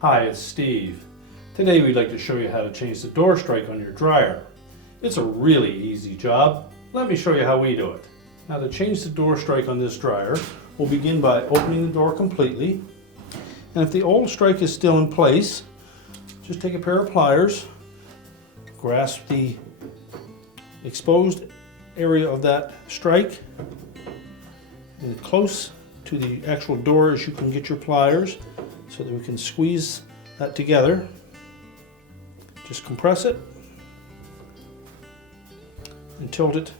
Hi, it's Steve. Today we'd like to show you how to change the door strike on your dryer. It's a really easy job. Let me show you how we do it. Now, to change the door strike on this dryer, we'll begin by opening the door completely. And if the old strike is still in place, just take a pair of pliers, grasp the exposed area of that strike, and close to the actual door as you can get your pliers, so that we can squeeze that together. Just compress it and tilt it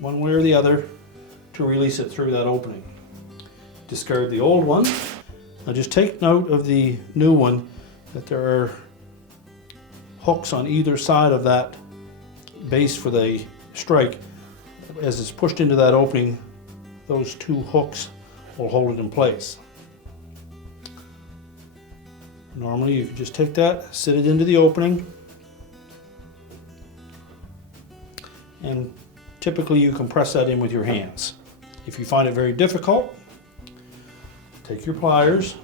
one way or the other to release it through that opening. Discard the old one. Now just take note of the new one, that there are hooks on either side of that base for the strike. As it's pushed into that opening, those two hooks will hold it in place. Normally you can just take that, sit it into the opening, and typically you can press that in with your hands. If you find it very difficult, take your pliers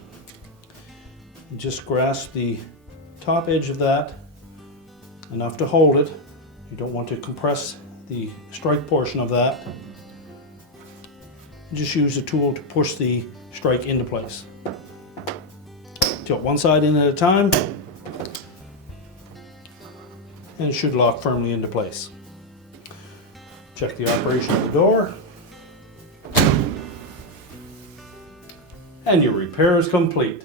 and just grasp the top edge of that enough to hold it. You don't want to compress the strike portion of that. Just use the tool to push the strike into place. Tilt one side in at a time, and it should lock firmly into place. Check the operation of the door, and your repair is complete.